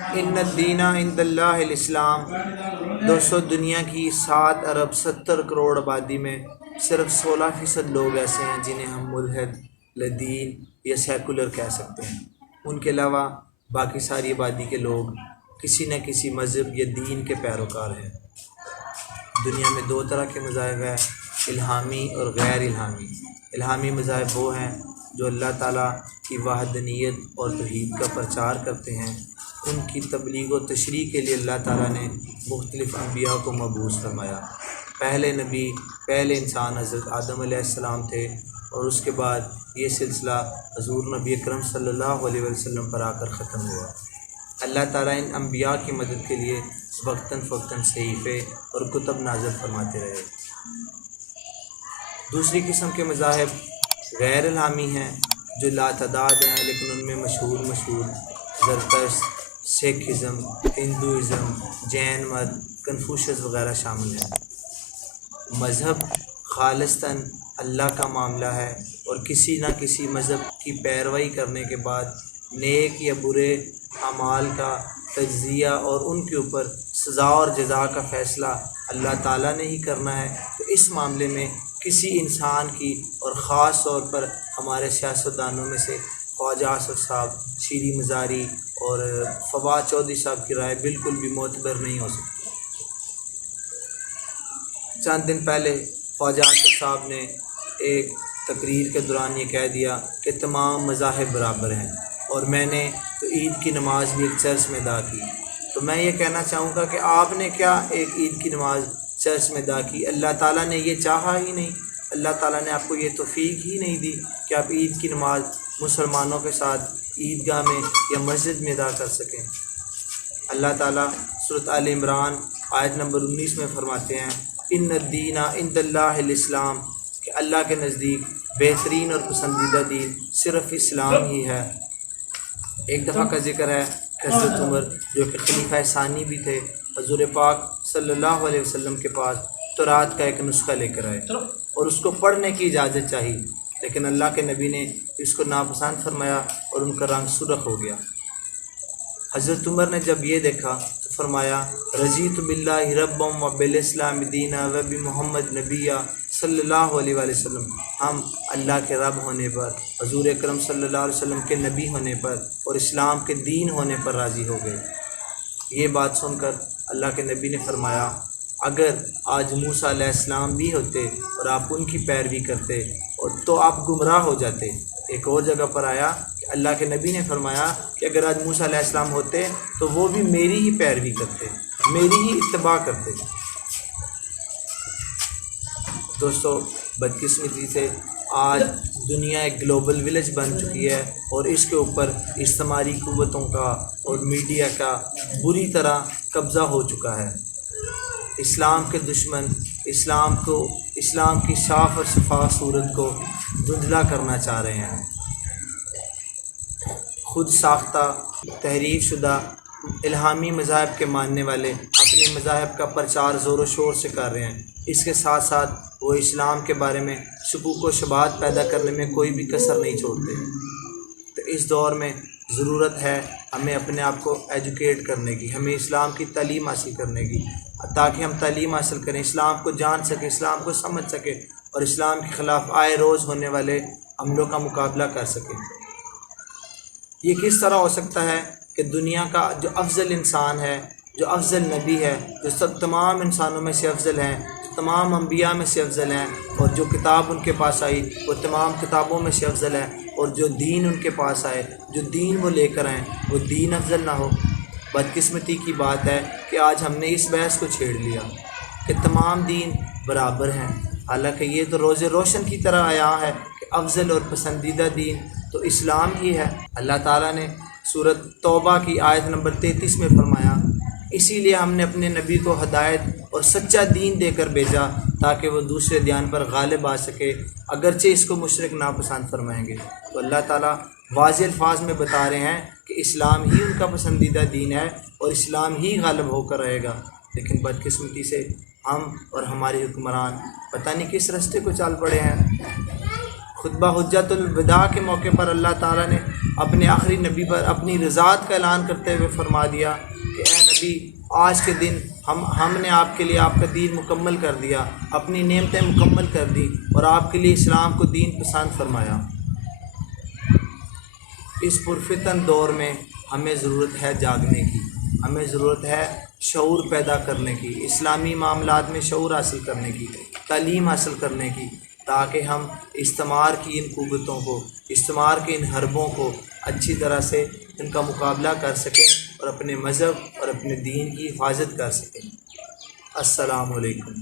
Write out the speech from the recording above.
ان الدین عند اللہ الاسلام۔ دوستو، دنیا کی 7 ارب 70 کروڑ آبادی میں صرف 16% لوگ ایسے ہیں جنہیں ہم ملحد، لدین یا سیکولر کہہ سکتے ہیں۔ ان کے علاوہ باقی ساری آبادی کے لوگ کسی نہ کسی مذہب یا دین کے پیروکار ہیں۔ دنیا میں 2 طرح کے مذاہب ہیں، الہامی اور غیر الہامی۔ الہامی مذاہب وہ ہیں جو اللہ تعالیٰ کی وحدانیت اور توحید کا پرچار کرتے ہیں۔ ان کی تبلیغ و تشریح کے لیے اللہ تعالیٰ نے مختلف انبیاء کو مبعوث فرمایا۔ پہلے نبی، پہلے انسان حضرت آدم علیہ السلام تھے، اور اس کے بعد یہ سلسلہ حضور نبی اکرم صلی اللہ علیہ وسلم پر آ کر ختم ہوا۔ اللہ تعالیٰ ان انبیاء کی مدد کے لیے وقتاً فوقتاً صحیفے اور کتب نازل فرماتے رہے۔ دوسری قسم کے مذاہب غیر الہامی ہیں جو لاتعداد ہیں، لیکن ان میں مشہور زرتشت، سکھ ازم، ہندوازم، جین مت، کنفوشس وغیرہ شامل ہیں۔ مذہب خالصتاً اللہ کا معاملہ ہے، اور کسی نہ کسی مذہب کی پیروی کرنے کے بعد نیک یا برے اعمال کا تجزیہ اور ان کے اوپر سزا اور جزا کا فیصلہ اللہ تعالیٰ نے ہی کرنا ہے۔ تو اس معاملے میں کسی انسان کی، اور خاص طور پر ہمارے سیاستدانوں میں سے خواجہ آصف صاحب، شیریں مزاری اور فواد چودھری صاحب کی رائے بالکل بھی معتبر نہیں ہو سکتی۔ چند دن پہلے خواجہ آصف صاحب نے ایک تقریر کے دوران یہ کہہ دیا کہ تمام مذاہب برابر ہیں، اور میں نے تو عید کی نماز بھی ایک چرچ میں ادا کی۔ تو میں یہ کہنا چاہوں گا کہ آپ نے کیا ایک عید کی نماز چرچ میں ادا کی؟ اللہ تعالیٰ نے یہ چاہا ہی نہیں، اللہ تعالیٰ نے آپ کو یہ توفیق ہی نہیں دی کہ آپ عید کی نماز مسلمانوں کے ساتھ عیدگاہ میں یا مسجد میں ادا کر سکیں۔ اللہ تعالیٰ سورۃ آل عمران آیت نمبر 19 میں فرماتے ہیں، ان الدین عند اللہ الاسلام، کہ اللہ کے نزدیک بہترین اور پسندیدہ دین صرف اسلام ہی ہے۔ ایک دفعہ کا ذکر ہے کہ حضرت عمر، جو کہ خلیفہ ثانی بھی تھے، حضور پاک صلی اللہ علیہ وسلم کے پاس تورات کا ایک نسخہ لے کر آئے اور اس کو پڑھنے کی اجازت چاہی، لیکن اللہ کے نبی نے اس کو ناپسند فرمایا اور ان کا رنگ سرخ ہو گیا۔ حضرت عمر نے جب یہ دیکھا تو فرمایا، رضیت باللہ ربا و بالاسلام دینا و بمحمد نبیہ صلی اللہ علیہ وآلہ وسلم، ہم اللہ کے رب ہونے پر، حضور اکرم صلی اللہ علیہ وسلم کے نبی ہونے پر اور اسلام کے دین ہونے پر راضی ہو گئے۔ یہ بات سن کر اللہ کے نبی نے فرمایا، اگر آج موسیٰ علیہ السلام بھی ہوتے اور آپ ان کی پیروی کرتے اور تو آپ گمراہ ہو جاتے۔ ایک اور جگہ پر آیا کہ اللہ کے نبی نے فرمایا کہ اگر آج موسیٰ علیہ السلام ہوتے تو وہ بھی میری ہی پیروی کرتے، میری ہی اتباع کرتے۔ دوستو، بدقسمتی سے آج دنیا ایک گلوبل ولیج بن چکی ہے، اور اس کے اوپر استعماری قوتوں کا اور میڈیا کا بری طرح قبضہ ہو چکا ہے۔ اسلام کے دشمن اسلام کی صاف اور شفاف صورت کو دھندلا کرنا چاہ رہے ہیں۔ خود ساختہ، تحریف شدہ الہامی مذاہب کے ماننے والے اپنے مذاہب کا پرچار زور و شور سے کر رہے ہیں۔ اس کے ساتھ ساتھ وہ اسلام کے بارے میں شکوک و شبہات پیدا کرنے میں کوئی بھی کسر نہیں چھوڑتے۔ تو اس دور میں ضرورت ہے ہمیں اپنے آپ کو ایجوکیٹ کرنے کی، ہمیں اسلام کی تعلیم حاصل کرنے کی، تاکہ ہم تعلیم حاصل کریں، اسلام کو جان سکیں، اسلام کو سمجھ سکیں، اور اسلام کے خلاف آئے روز ہونے والے حملوں کا مقابلہ کر سکیں۔ یہ کس طرح ہو سکتا ہے کہ دنیا کا جو افضل انسان ہے، جو افضل نبی ہے، جو تمام انسانوں میں سے افضل ہیں، تمام انبیاء میں سے افضل ہیں، اور جو کتاب ان کے پاس آئی وہ تمام کتابوں میں سے افضل ہے، اور جو دین ان کے پاس آئے، جو دین وہ لے کر آئیں، وہ دین افضل نہ ہو؟ بدقسمتی کی بات ہے کہ آج ہم نے اس بحث کو چھیڑ لیا کہ تمام دین برابر ہیں، حالانکہ یہ تو روز روشن کی طرح آیا ہے کہ افضل اور پسندیدہ دین تو اسلام ہی ہے۔ اللہ تعالیٰ نے سورۃ توبہ کی آیت نمبر 33 میں فرمایا، اسی لیے ہم نے اپنے نبی کو ہدایت اور سچا دین دے کر بھیجا تاکہ وہ دوسرے دین پر غالب آ سکے، اگرچہ اس کو مشرک ناپسند فرمائیں گے۔ تو اللہ تعالیٰ واضح الفاظ میں بتا رہے ہیں کہ اسلام ہی ان کا پسندیدہ دین ہے اور اسلام ہی غالب ہو کر رہے گا، لیکن بدقسمتی سے ہم اور ہمارے حکمران پتہ نہیں کس رستے کو چل پڑے ہیں۔ خطبہ حجت الوداع کے موقع پر اللہ تعالیٰ نے اپنے آخری نبی پر اپنی رضاعت کا اعلان کرتے ہوئے فرما دیا کہ اے نبی، آج کے دن ہم نے آپ کے لیے آپ کا دین مکمل کر دیا، اپنی نعمتیں مکمل کر دی اور آپ کے لیے اسلام کو دین پسند فرمایا۔ اس پرفتن دور میں ہمیں ضرورت ہے جاگنے کی، ہمیں ضرورت ہے شعور پیدا کرنے کی، اسلامی معاملات میں شعور حاصل کرنے کی، تعلیم حاصل کرنے کی، تاکہ ہم استعمار کی ان قوتوں کو، استعمار کے ان حربوں کو اچھی طرح سے ان کا مقابلہ کر سکیں اور اپنے مذہب اور اپنے دین کی حفاظت کر سکیں۔ السلام علیکم۔